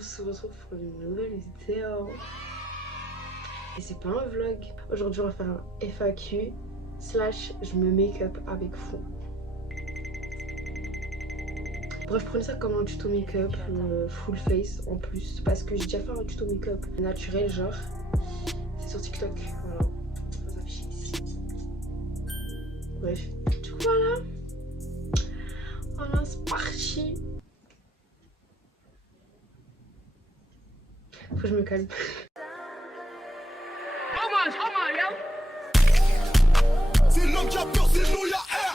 on se retrouve pour une nouvelle vidéo. Et c'est pas un vlog. Aujourd'hui on va faire un FAQ / je me make-up avec vous. Bref, prenez ça comme un tuto make-up full face en plus. Parce que j'ai déjà fait un tuto make-up naturel genre. C'est sur TikTok. Voilà. On va s'afficher ici. Bref. Du coup voilà. Voilà, c'est parti. Faut que je me calme. C'est l'homme qui a peur, c'est nous y'a air.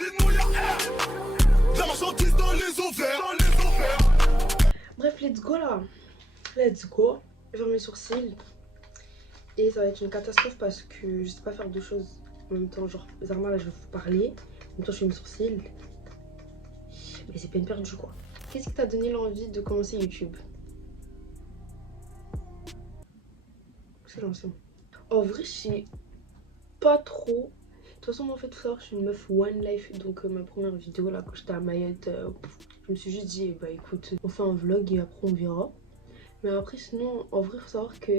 La marchandise dans les ovaires. Bref, let's go là. Let's go. Je vais faire mes sourcils. Et ça va être une catastrophe parce que je sais pas faire deux choses en même temps. Genre, Zarma là, je vais vous parler. En même temps, je fais mes sourcils. Mais c'est peine perdue quoi. Qu'est-ce qui t'a donné l'envie de commencer YouTube? C'est lancé. En vrai, je sais pas trop. De toute façon, moi, en fait, tout ça, je suis une meuf One Life. Donc, ma première vidéo là, quand j'étais à Mayotte, je me suis juste dit, bah écoute, on fait un vlog et après on verra. Mais après, sinon, en vrai, faut savoir que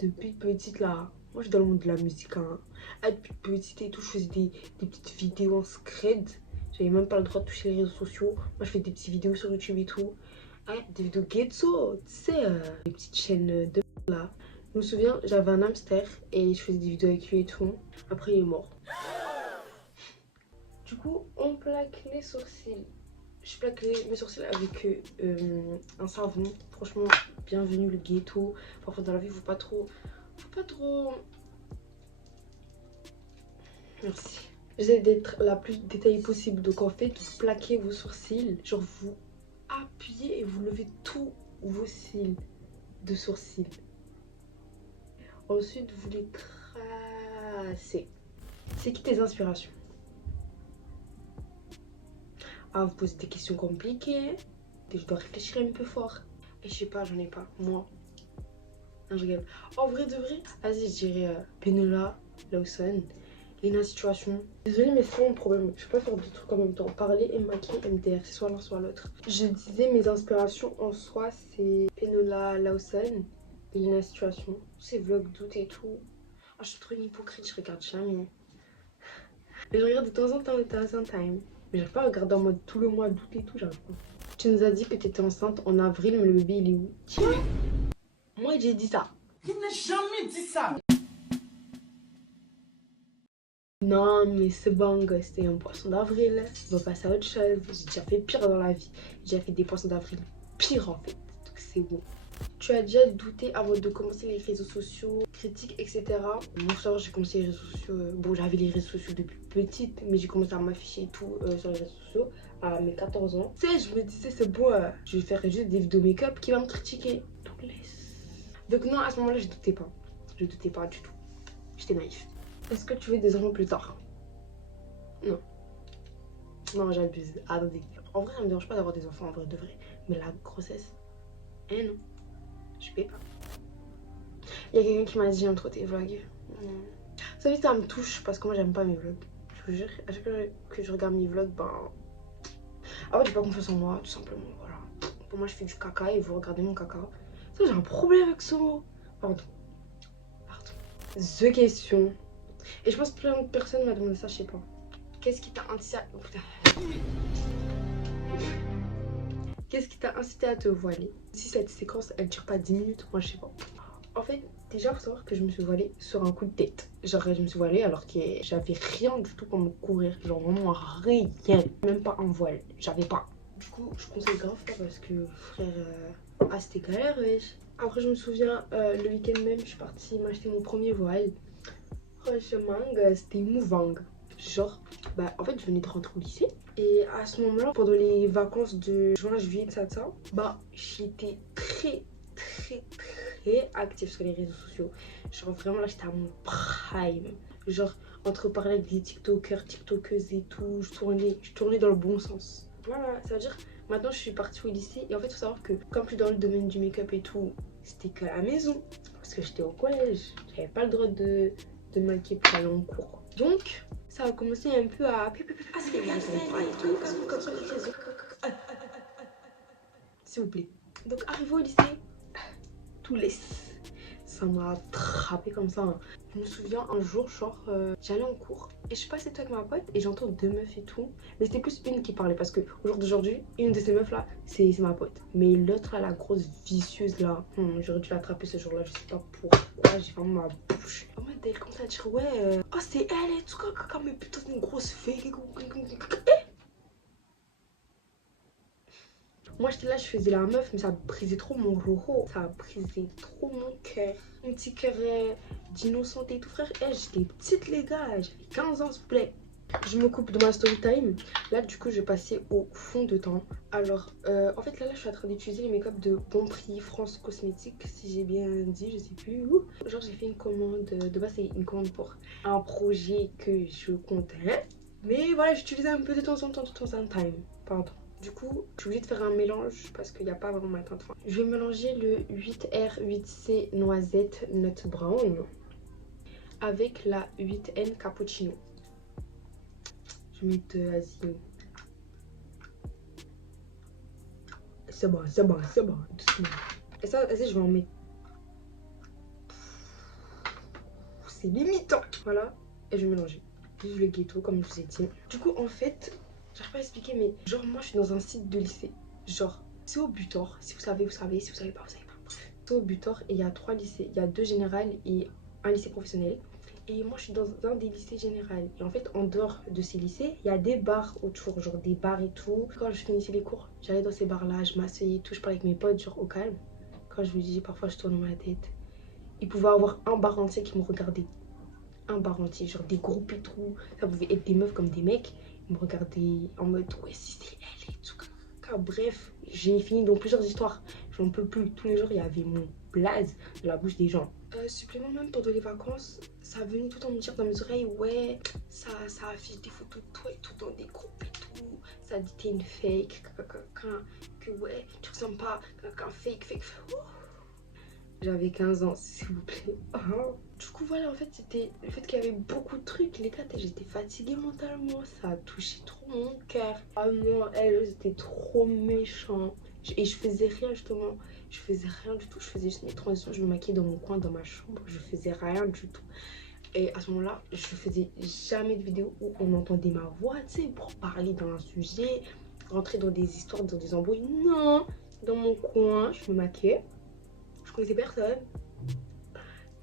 depuis petite là, moi je suis dans le monde de la musique. Hein. Depuis petite et tout, je faisais des petites vidéos en scred. J'avais même pas le droit de toucher les réseaux sociaux. Moi, je fais des petites vidéos sur YouTube et tout. Des vidéos ghetto, tu sais, des petites chaînes de là. Je me souviens, j'avais un hamster et je faisais des vidéos avec lui et tout. Après, il est mort. Du coup, on plaque les sourcils. Je plaque mes sourcils avec un savon. Franchement, bienvenue le ghetto. Parfois dans la vie, faut pas trop. Merci. J'essaie d'être la plus détaillée possible. Donc en fait, vous plaquez vos sourcils. Genre vous appuyez et vous levez tous vos cils de sourcils. Ensuite, vous les tracez. C'est qui tes inspirations? Ah, vous posez des questions compliquées. Et je dois réfléchir un peu fort. Et je sais pas, j'en ai pas. Moi. Non, je rigole. En vrai de vrai, vas-y, je dirais Penola, Lawson, Lena Situation. Désolée, mais c'est pas mon problème. Je peux pas faire deux trucs en même temps. Parler et maquiller MDR. C'est soit l'un, soit l'autre. Je disais, mes inspirations en soi, c'est Penola, Lawson, Lena Situation. Ces vlogs doute et tout. Ah, je suis trop une hypocrite, je regarde jamais. Mais je regarde de temps en temps, de temps en temps. Mais j'arrive pas à regarder en mode tout le mois d'août et tout, j'arrive pas. Tu nous as dit que tu étais enceinte en avril, mais le bébé il est où? Moi j'ai dit ça. Je n'ai jamais dit ça. Non mais c'est bon, c'était un poisson d'avril. On va passer à autre chose. J'ai déjà fait pire dans la vie. J'ai déjà fait des poissons d'avril pire en fait. Donc c'est bon. Tu as déjà douté avant de commencer les réseaux sociaux, critiques, etc. Moi, faut savoir, j'ai commencé les réseaux sociaux. Bon, j'avais les réseaux sociaux depuis petite, mais j'ai commencé à m'afficher et tout sur les réseaux sociaux à mes 14 ans. Tu sais, je me disais, c'est bon, je vais faire juste des vidéos make-up qui va me critiquer. Donc, laisse. Donc, non, à ce moment-là, je doutais pas. Je doutais pas du tout. J'étais naïf. Est-ce que tu veux des enfants plus tard? Non. Non, j'abuse. Attendez. En vrai, ça me dérange pas d'avoir des enfants en vrai de vrai. Mais la grossesse, non. Je peux pas. Il y a quelqu'un qui m'a dit j'aime trop tes vlogs. Vous savez, ça me touche parce que moi j'aime pas mes vlogs. Je vous jure, à chaque fois que je regarde mes vlogs, ben. Ah ouais, j'ai pas confiance en moi, tout simplement. Voilà. Pour moi, je fais du caca et vous regardez mon caca. Ça, j'ai un problème avec ce mot. Pardon. The question. Et je pense que plein de personnes m'ont demandé ça, je sais pas. Qu'est-ce qui t'a incité à. Oh, putain. Qu'est-ce qui t'a incité à te voiler? Si cette séquence elle dure pas 10 minutes, moi je sais pas. En fait, déjà faut savoir que je me suis voilée sur un coup de tête. Genre je me suis voilée alors que j'avais rien du tout pour me couvrir. Genre vraiment rien. Même pas un voile. J'avais pas. Du coup je conseille grave pas parce que frère, c'était galère wesh. Après je me souviens le week-end même je suis partie m'acheter mon premier voile. Franchement c'était mouvant. Genre bah en fait je venais de rentrer au lycée. Et à ce moment-là, pendant les vacances de juin, juillet, ça, bah j'étais très active sur les réseaux sociaux. Genre vraiment là, j'étais à mon prime. Genre entre parler avec des TikTokers, TikTokeuses et tout, je tournais dans le bon sens. Voilà, ça veut dire maintenant je suis partie au lycée et en fait, il faut savoir que comme je suis dans le domaine du make-up et tout, c'était que à la maison parce que j'étais au collège, j'avais pas le droit de maquiller pour aller en cours. Donc ça a commencé un peu à s'il vous plaît. Donc arrivé au lycée, tout lisse. Ça m'a attrapé comme ça, hein. Je me souviens un jour, genre, j'allais en cours et je passais tout avec ma pote et j'entends deux meufs et tout. Mais c'était plus une qui parlait parce que au jour d'aujourd'hui, une de ces meufs là, c'est ma pote. Mais l'autre là, la grosse vicieuse là, j'aurais dû l'attraper ce jour là, je sais pas pourquoi, j'ai vraiment ma bouche. En mode, elle commence à dire, ouais, oh c'est elle et tout, mais putain, c'est une grosse fake. Moi j'étais là, je faisais la meuf, mais ça brisait trop mon roho. Ça brisait trop mon cœur. Mon petit cœur d'innocente et tout, frère. J'étais petite, les gars. J'avais 15 ans, s'il vous plaît. Je me coupe de ma story time. Là, du coup, je vais passer au fond de teint. Alors, en fait, là, je suis en train d'utiliser les make-up de Bon Prix France Cosmétique, si j'ai bien dit, je sais plus où. Genre, j'ai fait une commande. De base, c'est une commande pour un projet que je comptais. Mais voilà, j'utilisais un peu de temps en temps, Pardon. Du coup, je suis obligée de faire un mélange parce qu'il n'y a pas vraiment ma teinte fin. Je vais mélanger le 8R 8C Noisette Nut Brown avec la 8N Cappuccino. Je vais mettre Asie. C'est bon, doucement. Et ça, je vais en mettre. C'est limitant. Voilà, et je vais mélanger. Vive le ghetto, comme je vous ai dit. Du coup, en fait, j'arrive pas à expliquer, mais genre, moi, je suis dans un site de lycée. Genre, c'est au Butor. Si vous savez, vous savez. Si vous savez pas, vous savez pas. Bref. C'est au Butor et il y a 3 lycées. Il y a 2 générales et un lycée professionnel. Et moi, je suis dans un des lycées généraux. Et en fait, en dehors de ces lycées, il y a des bars autour. Genre, des bars et tout. Quand je finissais les cours, j'allais dans ces bars-là. Je m'asseyais et tout. Je parlais avec mes potes, genre, au calme. Quand je vous dis, parfois, je tourne ma tête. Il pouvait y avoir un bar entier qui me regardait. Un bar entier, genre des groupes et tout. Ça pouvait être des meufs comme des mecs. Ils me regardaient en mode ouais, si c'est elle et tout. Bref, j'ai fini dans plusieurs histoires. J'en peux plus. Tous les jours, il y avait mon blaze de la bouche des gens. Supplément, même pendant les vacances, ça venait tout le temps me dire dans mes oreilles ouais, ça affiche des photos de toi et tout dans des groupes et tout. Ça dit t'es une fake. Que ouais, tu ressembles pas qu'un fake. J'avais 15 ans, s'il vous plaît. Du coup, voilà, en fait, c'était le fait qu'il y avait beaucoup de trucs. Les gars, j'étais fatiguée mentalement. Ça a touché trop mon cœur. Ah non, elle, c'était trop méchant. Et je faisais rien, justement. Je faisais rien du tout. Je faisais juste mes transitions. Je me maquillais dans mon coin, dans ma chambre. Je faisais rien du tout. Et à ce moment-là, je faisais jamais de vidéo où on entendait ma voix, tu sais, pour parler d'un sujet, rentrer dans des histoires, dans des embrouilles. Non, dans mon coin, je me maquillais. Je connaissais personne.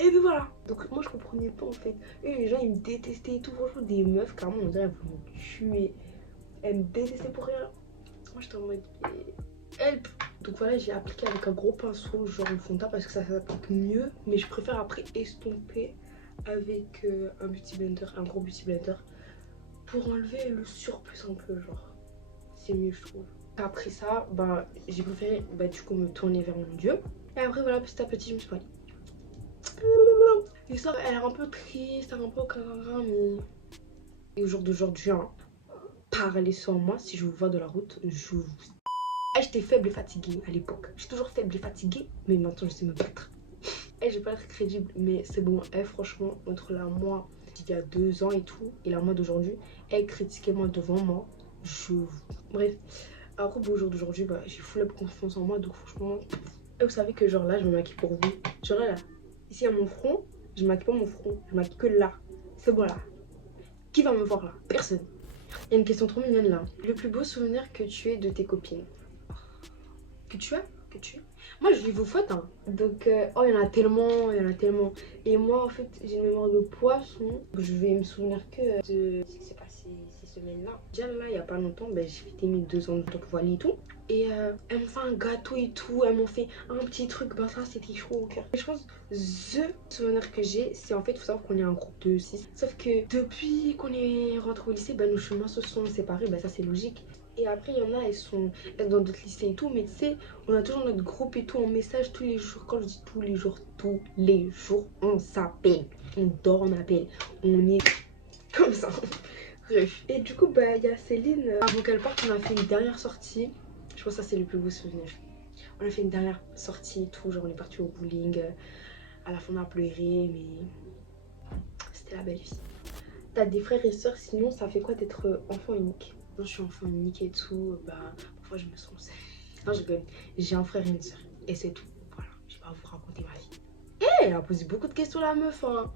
Et puis voilà. Donc moi je comprenais pas en fait. Et les gens ils me détestaient et tout. Franchement des meufs carrément on dirait elles voulaient me tuer. Elles me détestaient pour rien. Moi j'étais en mode help. Donc voilà, j'ai appliqué avec un gros pinceau genre le fond de teint parce que ça s'applique mieux. Mais je préfère après estomper avec un beauty blender, un gros beauty blender, pour enlever le surplus un peu genre. C'est mieux je trouve. Après ça, bah j'ai préféré du coup me tourner vers mon Dieu. Et après voilà, petit à petit je me suis dit l'histoire elle est un peu triste, un peu mais... Et au jour d'aujourd'hui, hein, parlez sans moi, si je vous vois de la route, je vous... J'étais faible et fatiguée à l'époque. Je suis toujours faible et fatiguée, mais maintenant je sais me battre. Je vais pas être crédible, mais c'est bon. Franchement, entre la moi d'il y a 2 ans et tout, et la moi d'aujourd'hui, critiquez-moi devant moi. Bref. Après, au jour d'aujourd'hui, j'ai full up confiance en moi, donc franchement... Et vous savez que genre là, je me maquille pour vous. Genre là, ici à mon front, je maquille pas mon front, je maquille que là. C'est bon là. Qui va me voir là? Personne. Il y a une question trop mignonne là. Le plus beau souvenir que tu aies de tes copines? Que tu as? Moi je vis vos fautes hein. Donc oh il y en a tellement, Et moi en fait j'ai une mémoire de poisson. Je vais me souvenir que de ce qui s'est passé ces semaines-là. Déjà là il y a pas longtemps, j'ai fêté mes 2 ans de voile et tout. Et elles m'ont fait un gâteau et tout, elles m'ont fait un petit truc, ça c'était chaud au cœur. Et je pense the souvenir que j'ai, c'est en fait, il faut savoir qu'on est un groupe de 6. Sauf que depuis qu'on est rentré au lycée, nos chemins se sont séparés, ça c'est logique. Et après il y en a, elles sont dans d'autres lycées et tout, mais tu sais, on a toujours notre groupe et tout, on message tous les jours. Quand je dis tous les jours, on s'appelle, on dort, on appelle, on est comme ça. Bref. Et du coup, il y a Céline, avant qu'elle parte, on a fait une dernière sortie. Je pense que ça c'est le plus beau souvenir. On a fait une dernière sortie et tout, genre on est parti au bowling. À la fin on a pleuré, mais c'était la belle vie. T'as des frères et sœurs, sinon ça fait quoi d'être enfant unique? Moi je suis enfant unique et tout, parfois je me sens seule. Non je rigole, j'ai un frère et une sœur et c'est tout. Voilà, j'ai pas à vous raconter ma vie. Elle a posé beaucoup de questions la meuf, hein.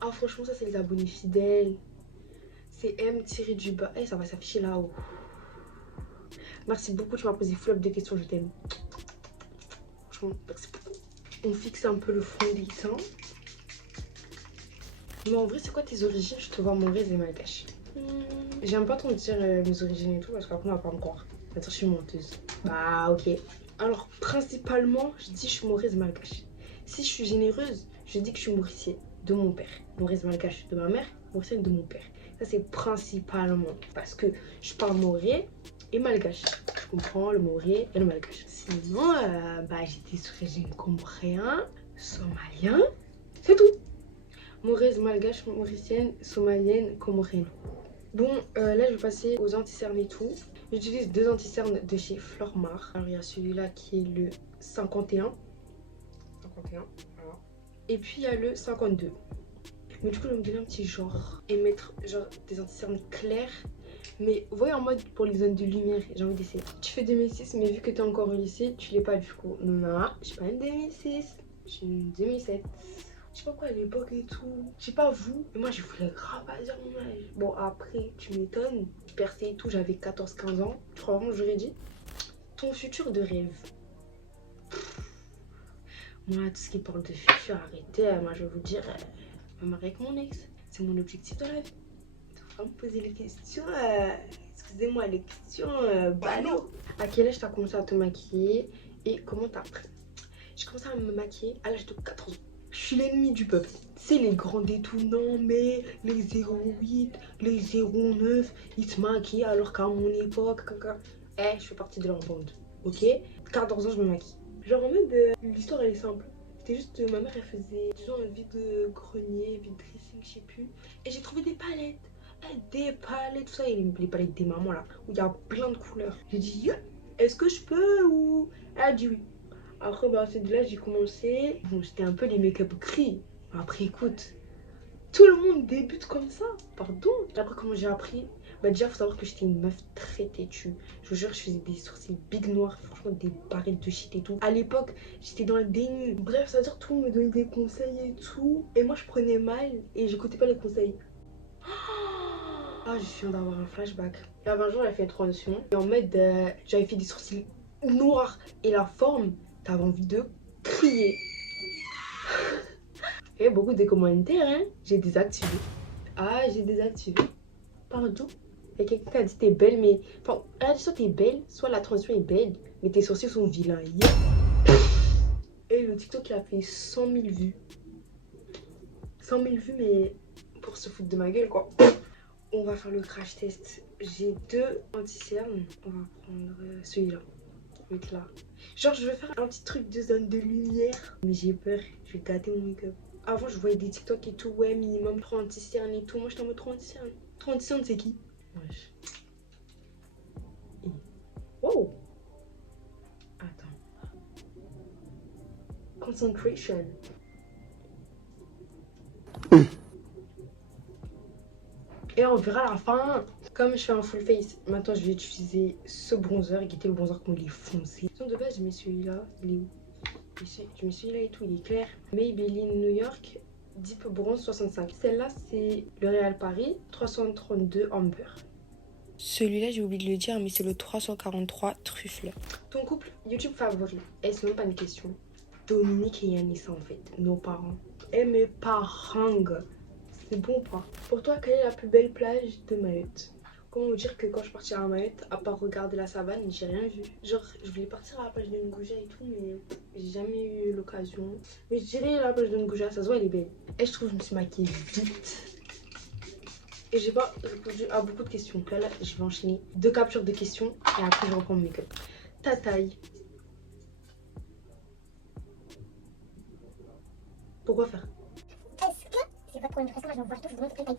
Ah franchement ça c'est les abonnés fidèles. C'est M-du-bas. Ça va s'afficher là-haut. Merci beaucoup, tu m'as posé flop de questions, je t'aime. Franchement, merci beaucoup. On fixe un peu le fond des seins. Mais en vrai, c'est quoi tes origines? Je te vois mauvais et malgache. J'aime pas trop te dire mes origines et tout parce qu'après on va pas me croire. On va dire que je suis menteuse. Bah ok. Alors principalement, je dis que je suis mauvaise malgache. Si je suis généreuse, je dis que je suis mauricienne de mon père. Mauvaise malgache de ma mère, mauricienne de mon père. Ça c'est principalement parce que je parle mauré et malgache. Je comprends le mauré et le malgache. Sinon, j'ai des origines coréen, somalien, c'est tout. Mauvaise, malgache, mauricienne, somalienne, comorienne. Bon, là je vais passer aux anti-cernes et tout. J'utilise 2 anti-cernes de chez Flormar. Alors il y a celui-là qui est le 51. 51, voilà. Et puis il y a le 52. Mais du coup je vais me donner un petit genre et mettre genre des anti-cernes clairs. Mais vous voyez en mode pour les zones de lumière, j'ai envie d'essayer. Tu fais 2006 mais vu que tu es encore au lycée, tu l'es pas du coup. Non, je suis pas une 2006, je suis une 2007. Je sais pas quoi à l'époque et tout. Je sais pas vous, mais moi je voulais grave pas dire mon âge. Bon après, tu m'étonnes. Je perçais et tout, j'avais 14-15 ans. Tu crois vraiment que j'aurais dit ton futur de rêve. Moi, tout ce qui parle de futur, arrêtez. Moi je vais vous dire, me marier avec mon ex. C'est mon objectif dans la vie. Tu vas me poser les questions. Excusez-moi, les questions ballot. À quel âge t'as commencé à te maquiller et comment t'as appris? J'ai commencé à me maquiller à l'âge de 14 ans. Je suis l'ennemi du peuple. C'est les grands et tout. Non, mais les 08, les 09, ils se maquillent alors qu'à mon époque. Je fais partie de leur bande. Ok? 14 ans, je me maquille. Genre en mode, l'histoire elle est simple. C'était juste, ma mère elle faisait, disons, un vide-grenier, vide-dressing, je sais plus. Et j'ai trouvé des palettes. Des palettes, tout ça. Et les palettes des mamans là, où il y a plein de couleurs. J'ai dit, est-ce que je peux ou. Elle a dit oui. Après, c'est de là j'ai commencé. Bon, c'était un peu les make-up gris. Après, écoute, tout le monde débute comme ça. Pardon. Après, comment j'ai appris? Déjà, faut savoir que j'étais une meuf très têtue. Je vous jure, je faisais des sourcils big noirs. Franchement, des barrettes de shit et tout. À l'époque, j'étais dans le déni. Bref, ça veut dire que tout le monde me donnait des conseils et tout. Et moi, je prenais mal et j'écoutais pas les conseils. Je viens d'avoir un flashback. Il y avait un jour, j'avais fait une transition. Et en mode, j'avais fait des sourcils noirs. Et la forme, t'avais envie de crier. Il y a beaucoup de commentaires, hein. J'ai désactivé. J'ai désactivé. Pardon. Il y a quelqu'un qui a dit t'es belle, mais. Enfin, elle a dit soit t'es belle, soit la transition est belle, mais tes sourcils sont vilains. Et le TikTok, il a fait 100 000 vues. 100 000 vues, mais pour se foutre de ma gueule, quoi. On va faire le crash test. J'ai 2 anti-cernes. On va prendre celui-là. Là. Genre je vais faire un petit truc de zone de lumière. Mais j'ai peur, je vais gâter mon make-up. Avant je voyais des TikTok et tout, ouais minimum 3 anti-cernes et tout. Moi je t'en mets 3 anti-cernes. 3 anti-cernes c'est qui? Wesh. Wow. Attends. Concentration. Et on verra à la fin. Comme je fais un full face, maintenant je vais utiliser ce bronzer qui était le bronzer qu'on les foncé. De base, je mets celui-là. Il est où? Je mets celui-là et tout, il est clair. Maybelline New York Deep Bronze 65. Celle-là, c'est le L'Oréal Paris 332 Amber. Celui-là, j'ai oublié de le dire, mais c'est le 343 Truffle. Ton couple YouTube favori? C'est même pas une question. Dominique et Yanissa en fait, nos parents. Et mes parents. C'est bon ou pas? Pour toi, quelle est la plus belle plage de Mayotte? Comment vous dire que quand je partirai à Mayotte, à part regarder la savane, j'ai rien vu. Genre, je voulais partir à la plage de Ngouja et tout, mais j'ai jamais eu l'occasion. Mais je dirais la plage de Ngouja, ça se voit, elle est belle. Et je trouve que je me suis maquillée vite. Et j'ai pas répondu à beaucoup de questions. Donc là, je vais enchaîner 2 captures de questions et après je reprends mon make-up. Ta taille? Pourquoi faire? C'est pas pour une façon, je me vois tout, je vous montre quelle taille.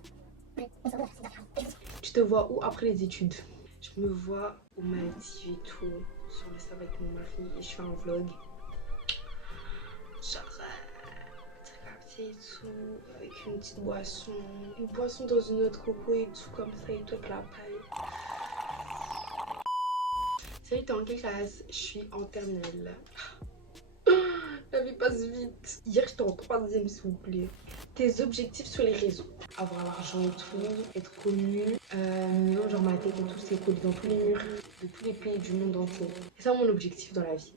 Tu te vois où après les études? Je me vois aux Maldives et tout, sur le sable avec mon mari et je fais un vlog. Genre, très et tout, avec une petite boisson. Une boisson dans une autre coco et tout, comme ça et tout, avec la paille. Salut, t'es en quelle classe? Je suis en terminale. il passe vite. Hier, j'étais en troisième, s'il vous plaît. Tes objectifs sur les réseaux. Avoir l'argent et tout, être connu. Non, genre ma tête et tout, c'est collé dans tous les murs de tous les pays du monde entier. C'est ça mon objectif dans la vie.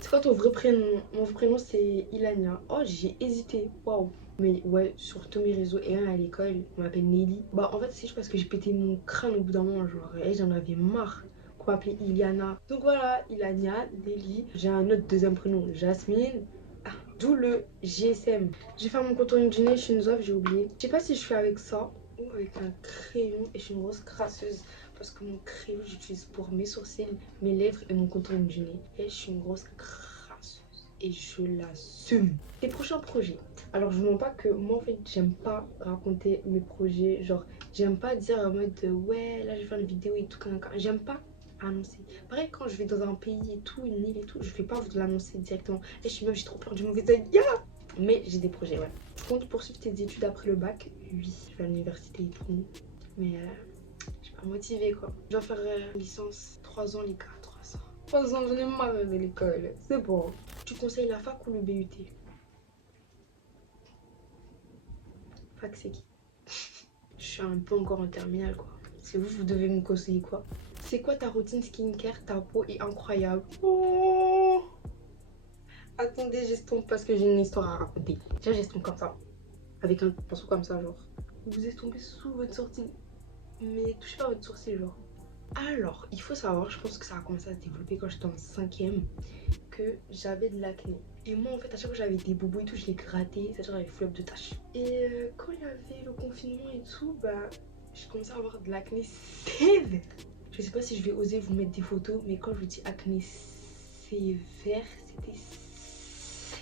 C'est quoi ton vrai prénom? Mon vrai prénom, c'est Ilania. Oh, j'ai hésité. Waouh. Mais ouais, sur tous mes réseaux et même à l'école, on m'appelle Nelly. Bah, en fait, c'est juste parce que j'ai pété mon crâne au bout d'un moment. Genre, et j'en avais marre qu'on m'appelait Iliana. Donc voilà, Ilania, Nelly. J'ai un autre deuxième prénom, Jasmine. Ah, d'où le GSM. J'ai fait mon contour du nez, je suis une zouave, j'ai oublié. Je sais pas si je fais avec ça ou avec un crayon. Et je suis une grosse crasseuse. Parce que mon crayon, j'utilise pour mes sourcils, mes lèvres et mon contour du nez. Et je suis une grosse crasseuse. Et je l'assume. Les prochains projets. Alors, je vous mens pas que moi, en fait, j'aime pas raconter mes projets. Genre, j'aime pas dire en mode ouais, là, je vais faire une vidéo et tout. J'aime pas annoncer. Pareil, quand je vais dans un pays et tout, une île et tout, je vais pas vous l'annoncer directement. Là, je suis même, j'ai trop peur du mauvais œil. Mais j'ai des projets, ouais. Tu comptes poursuivre tes études après le bac? Oui, je vais à l'université et tout. Mais je suis pas motivée, quoi. Je vais faire licence 3 ans, les gars, 3 ans. 3 ans, j'en ai marre de l'école. C'est bon. Tu conseilles la fac ou le BUT? Fac, c'est qui? Je suis un peu encore en terminale, quoi. C'est vous devez me conseiller quoi? C'est quoi ta routine skincare? Ta peau est incroyable. Oh! Attendez, j'estompe parce que j'ai une histoire à raconter. Déjà, j'estompe comme ça. Avec un pinceau comme ça, genre. Vous estompez sous votre sourcil. Mais touchez pas votre sourcil, genre. Alors, il faut savoir, je pense que ça a commencé à se développer quand j'étais en 5e, que j'avais de l'acné. Et moi, en fait, à chaque fois que j'avais des bobos et tout, je les grattais, c'est-à-dire avec flop de taches. Et quand il y avait le confinement et tout, bah, j'ai commencé à avoir de l'acné sévère. Je sais pas si je vais oser vous mettre des photos, mais quand je vous dis acné sévère, c'était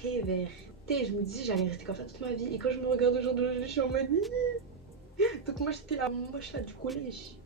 sévère. Et je me disais, j'allais rester comme ça toute ma vie. Et quand je me regarde aujourd'hui, je suis en mode... Donc moi, j'étais la moche là du collège.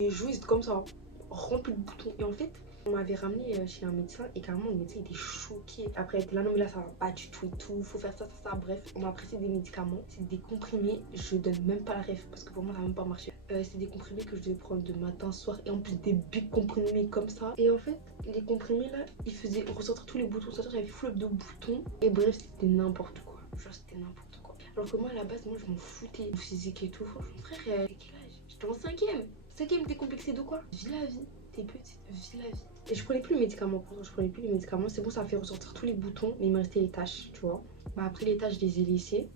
Les joues étaient comme ça, remplies de boutons. Et en fait, on m'avait ramené chez un médecin et carrément le médecin était choqué. Après, il était là, non mais là ça va pas du tout et tout, faut faire ça, ça, ça. Bref, on m'a prescrit des médicaments. C'est des comprimés, je donne même pas la ref parce que pour moi ça n'a même pas marché. C'est des comprimés que je devais prendre de matin, soir et en plus des big comprimés comme ça. Et en fait, les comprimés là, ils faisaient ressortir tous les boutons. C'est-à-dire j'avais flop de boutons. Et bref, c'était n'importe quoi. Genre, c'était n'importe quoi. Alors que moi à la base, moi je m'en foutais. Mon physique et tout. Franchement, frère, quel âge? J'étais en 5e. 5e, t'es complexé de quoi? Vis la vie. T'es petite, vis la vie. Et je prenais plus les médicaments, pourtant je prenais plus les médicaments. C'est bon, ça a fait ressortir tous les boutons, mais il me restait les taches, tu vois. Bah après les taches, je les ai laissées.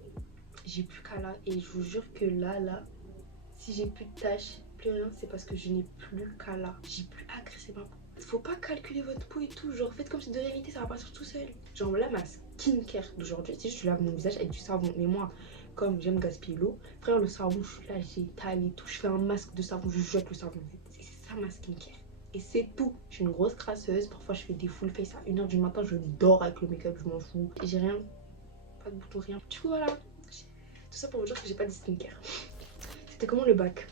J'ai plus qu'à là. Et je vous jure que là, si j'ai plus de taches, plus rien, c'est parce que je n'ai plus qu'à là. J'ai plus agressé ma peau. Faut pas calculer votre peau et tout. Genre, faites comme si de réalité, ça va partir tout seul. Genre là, ma skincare d'aujourd'hui, c'est juste je lave mon visage avec du savon. Mais moi, comme j'aime gaspiller l'eau, frère, le savon, je suis là, j'étale et tout. Je fais un masque de savon, je jette le savon. C'est ça ma skincare. Et c'est tout. Je suis une grosse crasseuse. Parfois, je fais des full face à 1h du matin. Je dors avec le make-up, je m'en fous. Et j'ai rien. Pas de bouton, rien. Du coup, voilà. Tout ça pour vous dire que j'ai pas de skincare. C'était comment le bac?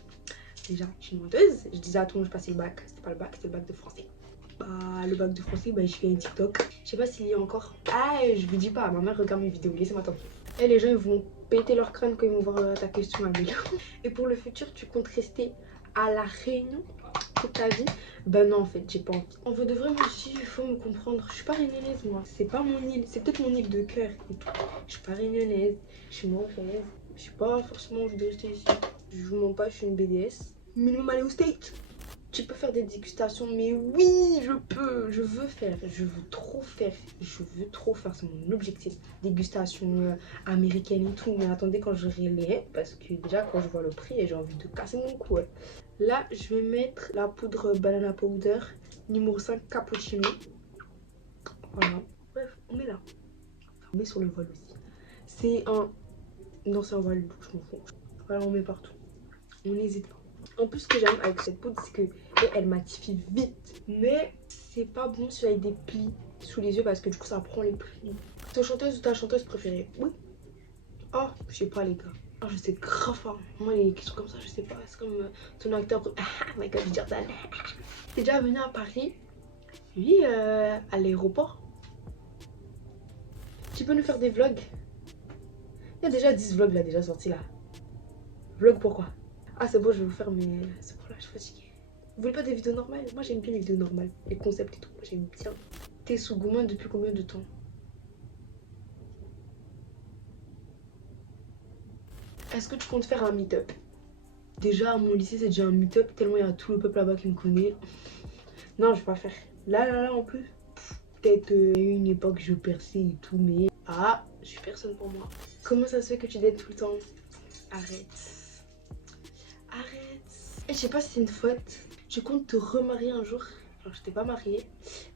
Déjà, je suis une menteuse. Je disais à tout le monde, je passais le bac. C'était pas le bac, c'était le bac de français. Bah, le bac de français, bah, je fais un TikTok. Je sais pas s'il y a encore. Ah, je vous dis pas. Ma mère regarde mes vidéos. Laissez-moi attendre. Et les gens, ils vont péter leur crâne quand ils vont voir ta question, Amélie. Et pour le futur, tu comptes rester à La Réunion toute ta vie? Bah non, en fait, j'ai pas envie. En vrai de vrai, moi aussi, il faut me comprendre. Je suis pas réunionnaise, moi. C'est pas mon île. C'est peut-être mon île de cœur et tout. Je suis pas réunionnaise. Je suis mauvaise. Je suis pas forcément envie de rester ici. Je vous mens pas, je suis une BDS. Minimum aller au State. Tu peux faire des dégustations, mais oui, je peux. Je veux faire. Je veux trop faire. Je veux trop faire. C'est mon objectif. Dégustation américaine et tout. Mais attendez quand j'aurai les. Parce que déjà, quand je vois le prix, j'ai envie de casser mon cou. Ouais. Là, je vais mettre la poudre banana powder numéro 5 cappuccino. Voilà. Bref, on met là. On met sur le voile aussi. C'est un... Non, c'est un voile doux, je m'en fous. Voilà, on met partout. On n'hésite pas. En plus, ce que j'aime avec cette poudre, c'est que elle matifie vite. Mais c'est pas bon si avec des plis sous les yeux parce que du coup, ça prend les plis. Ta chanteuse ou ta chanteuse préférée? Oui. Oh, je sais pas, les gars. Oh, je sais grave pas. Moi, les questions comme ça, je sais pas. C'est comme ton acteur. Michael Jordan. T'es déjà venu à Paris? Oui, à l'aéroport. Tu peux nous faire des vlogs? Il y a déjà 10 vlogs là, déjà sortis là. Vlog pourquoi? Ah, c'est bon, je vais vous faire, mais c'est pour là, je suis fatiguée. Vous voulez pas des vidéos normales? Moi, j'aime bien les vidéos normales. Les concepts et tout. Moi, j'aime bien. T'es sous Goumin depuis combien de temps? Est-ce que tu comptes faire un meet-up? Déjà, à mon lycée, c'est déjà un meet-up, tellement il y a tout le peuple là-bas qui me connaît. Non, je vais pas faire. Là, en plus. Peut-être une époque, je perçais et tout, mais... Ah, je suis personne pour moi. Comment ça se fait que tu dates tout le temps? Arrête. Arrête. Et je sais pas si c'est une faute. Je compte te remarier un jour. Alors, je t'ai pas mariée.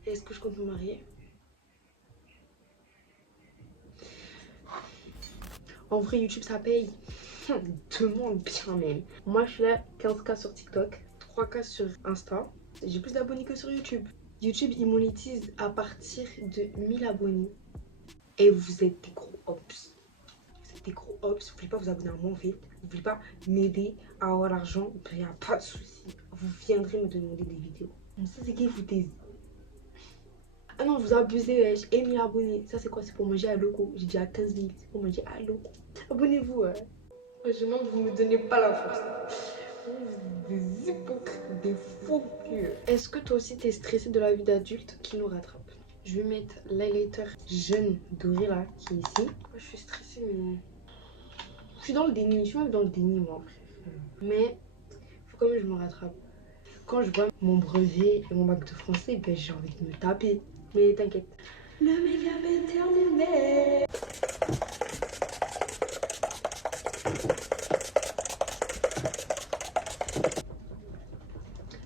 Est-ce que je compte me marier? En vrai, YouTube, ça paye. Demande bien même. Moi, je suis là 15K sur TikTok, 3K sur Insta. J'ai plus d'abonnés que sur YouTube. YouTube, il monétise à partir de 1000 abonnés. Et vous êtes des gros ops. Vous êtes des gros ops. Vous voulez pas vous abonner à moi vite. Vous voulez pas m'aider à avoir l'argent. Il n'y a pas de souci. Vous viendrez me demander des vidéos. Mais ça, c'est qui vous taise? Ah non, vous abusez, wesh. Et 1000 abonnés. Ça, c'est quoi? C'est pour manger à loco. J'ai dit à 15 000. C'est pour manger à loco. Abonnez-vous, ouais. Je demande, vous me donnez pas la force. Des hypocrites, des faux pieux. Est-ce que toi aussi t'es stressé de la vie d'adulte qui nous rattrape? Je vais mettre l'highlighter jeune doré là qui est ici. Je suis stressée, mais je suis dans le déni. Je suis même dans le déni, moi. Mais faut quand même que je me rattrape. Quand je vois mon brevet et mon bac de français, ben j'ai envie de me taper. Mais t'inquiète. Le make-up est terminé.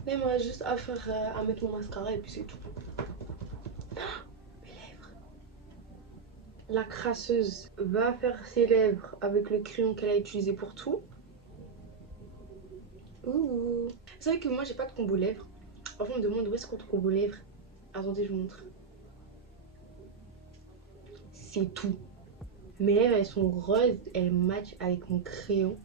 Mais moi, juste à faire, à mettre mon mascara et puis c'est tout. Mes lèvres. La crasseuse va faire ses lèvres avec le crayon qu'elle a utilisé pour tout. Ouh. C'est vrai que moi, j'ai pas de combo lèvres. Enfin, on me demande où est-ce qu'on trouve combo lèvres. Attendez, je vous montre. C'est tout. Mes lèvres, elles sont roses. Elles matchent avec mon crayon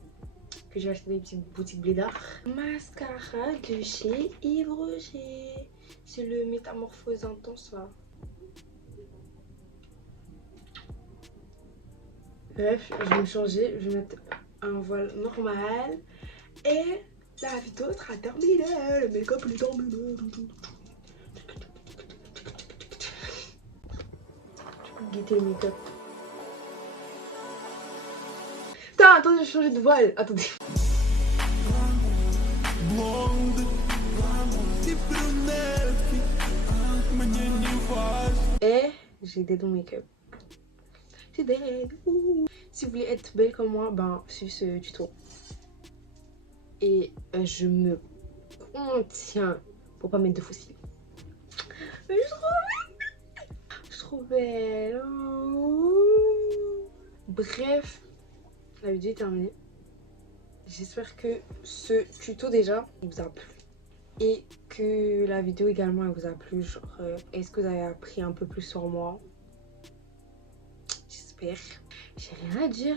que j'ai acheté dans les petites boutiques Blédard. Mascara de chez Yves Rocher. C'est le Métamorphose Intense là. Bref, je vais me changer. Je vais mettre un voile normal. Et la vidéo sera terminée. Le make-up est terminé. Tu peux guetter le make-up. Attendez, je vais changer de voile. Attendez. Et j'ai des dons make-up. J'ai des règles. Si vous voulez être belle comme moi, ben suivez ce tuto. Et je me contiens pour pas mettre de fossiles. Mais je suis trop belle. Je suis trop belle. Bref, la vidéo est terminée. J'espère que ce tuto déjà il vous a plu. Et que la vidéo également elle vous a plu. Genre, est-ce que vous avez appris un peu plus sur moi? J'espère. J'ai rien à dire.